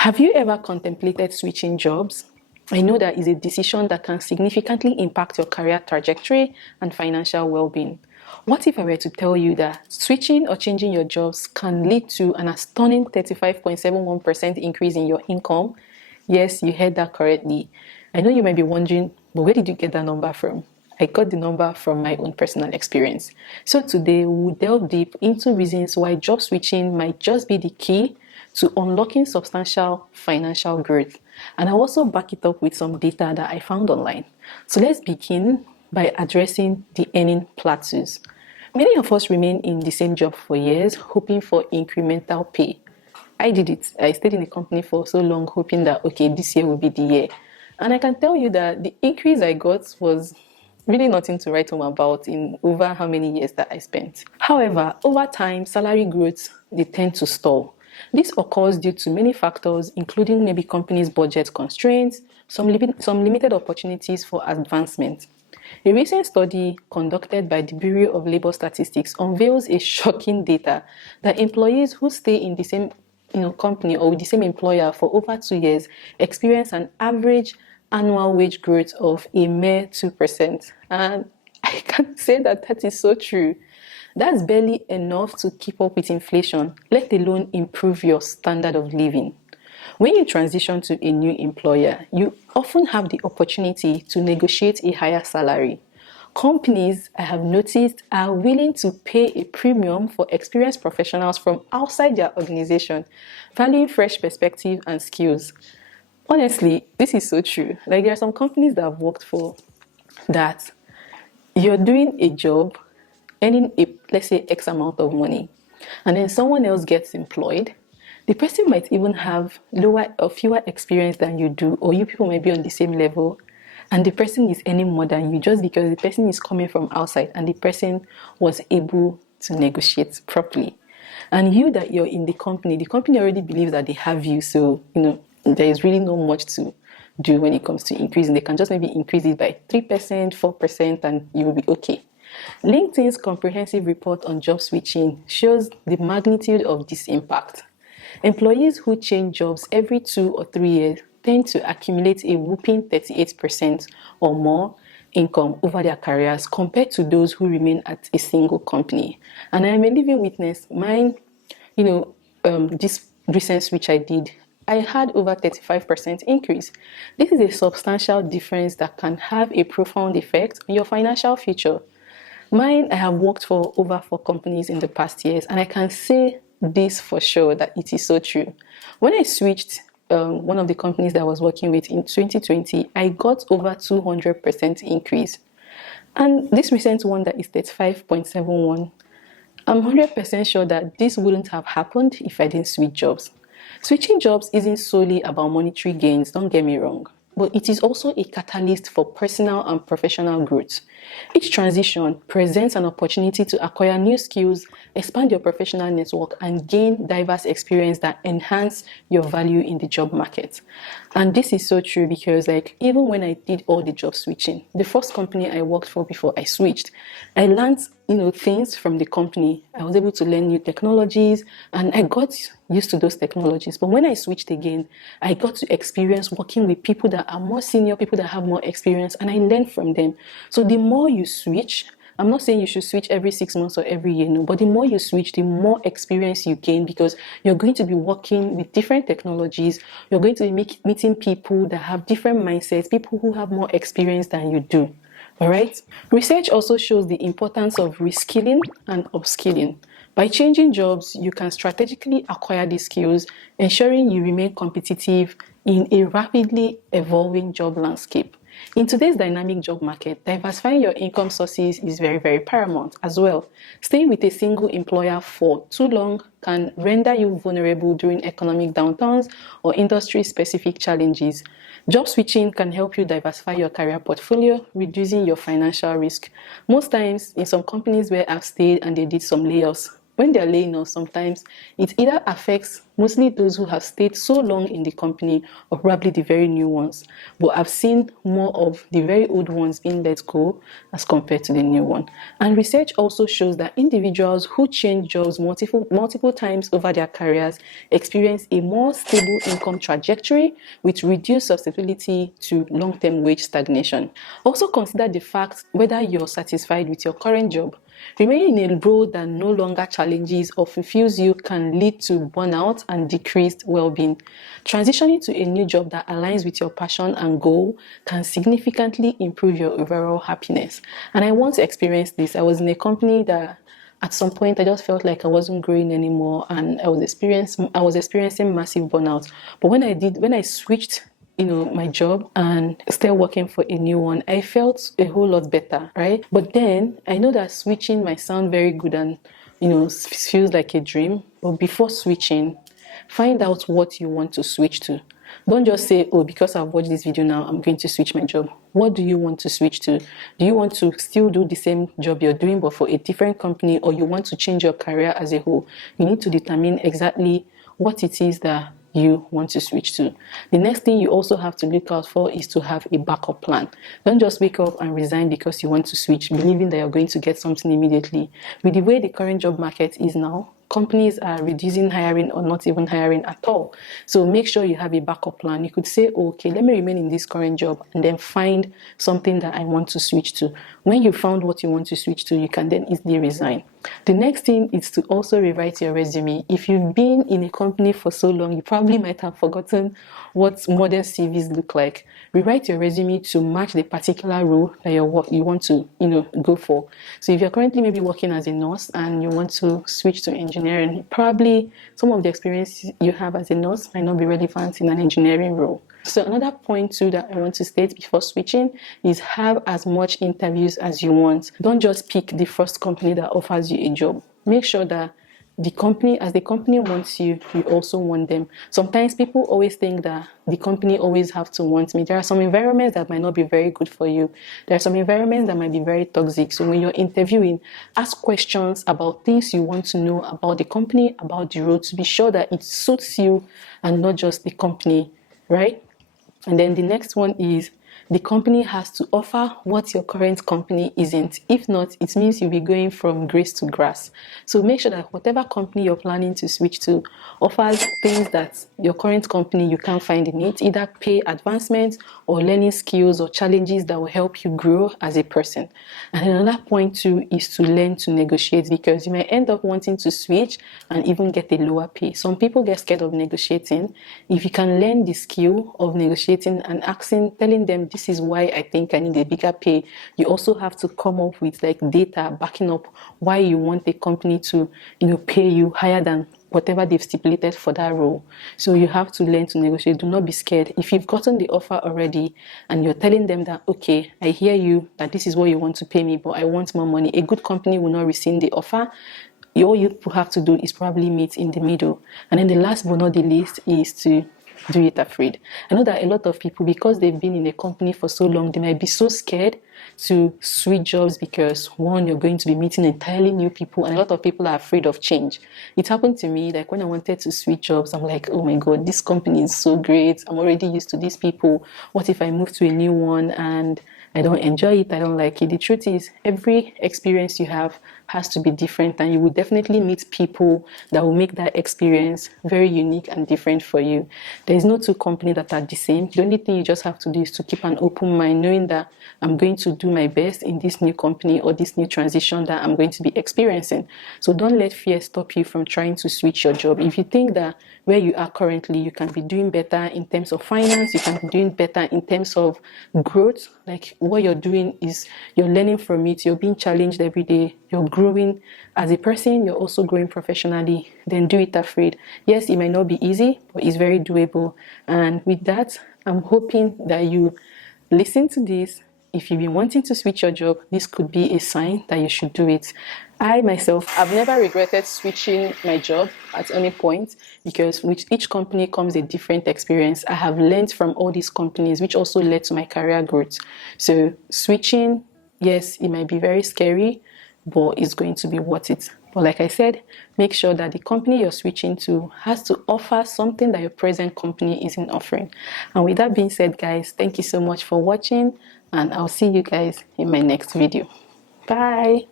Have you ever contemplated switching jobs? I know that is a decision that can significantly impact your career trajectory and financial well-being. What if I were to tell you that switching or changing your jobs can lead to an astonishing 35.71% increase in your income? Yes, you heard that correctly. I know you might be wondering, but where did you get that number from? I got the number from my own personal experience. So today we'll delve deep into reasons why job switching might just be the key to unlocking substantial financial growth. And I'll also back it up with some data that I found online. So let's begin by addressing the earning plateaus. Many of us remain in the same job for years, hoping for incremental pay. I did it. I stayed in the company for so long, hoping that, okay, this year will be the year. And I can tell you that the increase I got was really nothing to write home about in over how many years that I spent. However, over time, salary growth, they tend to stall. This occurs due to many factors, including maybe companies' budget constraints, some limited opportunities for advancement. A recent study conducted by the Bureau of Labor Statistics unveils a shocking data that employees who stay in the same company or with the same employer for over 2 years experience an average annual wage growth of a mere 2%. And I can say that that is so true. That's barely enough to keep up with inflation, let alone improve your standard of living. When you transition to a new employer, you often have the opportunity to negotiate a higher salary. Companies, I have noticed, are willing to pay a premium for experienced professionals from outside their organization, valuing fresh perspective and skills. Honestly, this is so true. Like, there are some companies that I've worked for that you're doing a job, earning let's say X amount of money, and then someone else gets employed. The person might even have lower or fewer experience than you do, or you people might be on the same level, and the person is earning more than you just because the person is coming from outside and the person was able to negotiate properly. And you that you're in the company already believes that they have you, so there is really not much to do when it comes to increasing. They can just maybe increase it by 3%, 4%, and you will be okay. LinkedIn's comprehensive report on job switching shows the magnitude of this impact. Employees who change jobs every 2 or 3 years tend to accumulate a whopping 38% or more income over their careers compared to those who remain at a single company. And I am a living witness. Mine, this recent switch I did, I had over 35% increase. This is a substantial difference that can have a profound effect on your financial future. Mine, I have worked for over 4 companies in the past years, and I can say this for sure that it is so true. When I switched one of the companies that I was working with in 2020, I got over 200% increase. And this recent one that is 35.71, I'm 100% sure that this wouldn't have happened if I didn't switch jobs. Switching jobs isn't solely about monetary gains, don't get me wrong, but it is also a catalyst for personal and professional growth. Each transition presents an opportunity to acquire new skills, expand your professional network, and gain diverse experience that enhance your value in the job market. And this is so true because, even when I did all the job switching, the first company I worked for before I switched, I learned things from the company. I was able to learn new technologies and I got used to those technologies. But when I switched again, I got to experience working with people that are more senior, people that have more experience, and I learned from them. So the more you switch, I'm not saying you should switch every 6 months or every year, no, but the more you switch, the more experience you gain because you're going to be working with different technologies. You're going to be meeting people that have different mindsets, people who have more experience than you do. All right. Research also shows the importance of reskilling and upskilling. By changing jobs, you can strategically acquire these skills, ensuring you remain competitive in a rapidly evolving job landscape. In today's dynamic job market, diversifying your income sources is very, very paramount as well. Staying with a single employer for too long can render you vulnerable during economic downturns or industry-specific challenges. Job switching can help you diversify your career portfolio, reducing your financial risk. Most times, in some companies where I've stayed and they did some layoffs, when they're laying off, sometimes it either affects mostly those who have stayed so long in the company or probably the very new ones. But I've seen more of the very old ones being let go as compared to the new one. And research also shows that individuals who change jobs multiple times over their careers experience a more stable income trajectory with reduced susceptibility to long-term wage stagnation. Also consider the fact whether you're satisfied with your current job. Remaining in a role that no longer challenges or fulfills you can lead to burnout and decreased well-being. Transitioning to a new job that aligns with your passion and goal can significantly improve your overall happiness. And I want to experience this. I was in a company that at some point I just felt like I wasn't growing anymore, and I was experiencing massive burnout. But when I switched my job and started working for a new one, I felt a whole lot better, right? But then I know that switching might sound very good and feels like a dream, but before switching, find out what you want to switch to. Don't just say, oh, because I've watched this video now, I'm going to switch my job. What do you want to switch to? Do you want to still do the same job you're doing but for a different company, or you want to change your career as a whole? You need to determine exactly what it is that you want to switch to. The next thing you also have to look out for is to have a backup plan. Don't just wake up and resign because you want to switch, believing that you're going to get something immediately. With the way the current job market is now, companies are reducing hiring or not even hiring at all. So make sure you have a backup plan. You could say, okay, let me remain in this current job and then find something that I want to switch to. When you found what you want to switch to, you can then easily resign. The next thing is to also rewrite your resume. If you've been in a company for so long, you probably might have forgotten what modern CVs look like. Rewrite your resume to match the particular role that you want to go for. So if you're currently maybe working as a nurse and you want to switch to engineering, probably some of the experience you have as a nurse might not be relevant in an engineering role. So another point too that I want to state before switching is have as much interviews as you want. Don't just pick the first company that offers you a job. Make sure that the company wants you, you also want them. Sometimes people always think that the company always have to want me. There are some environments that might not be very good for you. There are some environments that might be very toxic. So when you're interviewing, ask questions about things you want to know about the company, about the role, to be sure that it suits you and not just the company, right? And then the next one is the company has to offer what your current company isn't. If not, it means you'll be going from grass to grass. So make sure that whatever company you're planning to switch to offers things that your current company you can't find in it, either pay advancements or learning skills or challenges that will help you grow as a person. And another point too is to learn to negotiate, because you may end up wanting to switch and even get a lower pay. Some people get scared of negotiating. If you can learn the skill of negotiating and telling them this is why I think I need a bigger pay, you also have to come up with like data backing up why you want a company to pay you higher than whatever they've stipulated for that role. So you have to learn to negotiate. Do not be scared. If you've gotten the offer already and you're telling them that, okay, I hear you, that this is what you want to pay me, but I want more money, a good company will not rescind the offer. All you have to do is probably meet in the middle. And then the last but not the least is to do it afraid. I know that a lot of people, because they've been in a company for so long, they might be so scared to switch jobs because, one, you're going to be meeting entirely new people, and a lot of people are afraid of change. It happened to me, like when I wanted to switch jobs, I'm like, oh my God, this company is so great. I'm already used to these people. What if I move to a new one and I don't enjoy it, I don't like it? The truth is, every experience you have has to be different, and you will definitely meet people that will make that experience very unique and different for you. There is no two companies that are the same. The only thing you just have to do is to keep an open mind, knowing that I'm going to do my best in this new company or this new transition that I'm going to be experiencing. So don't let fear stop you from trying to switch your job. If you think that where you are currently, you can be doing better in terms of finance, you can be doing better in terms of growth, like what you're doing is you're learning from it, you're being challenged every day, you're growing as a person, you're also growing professionally, then do it afraid. Yes, it might not be easy, but it's very doable. And with that, I'm hoping that you listen to this. If you've been wanting to switch your job, this could be a sign that you should do it. I myself, I've never regretted switching my job at any point, because with each company comes a different experience. I have learned from all these companies, which also led to my career growth. So switching, yes, it might be very scary, but it's going to be worth it. But like I said, make sure that the company you're switching to has to offer something that your present company isn't offering. And with that being said, guys, thank you so much for watching, and I'll see you guys in my next video. Bye.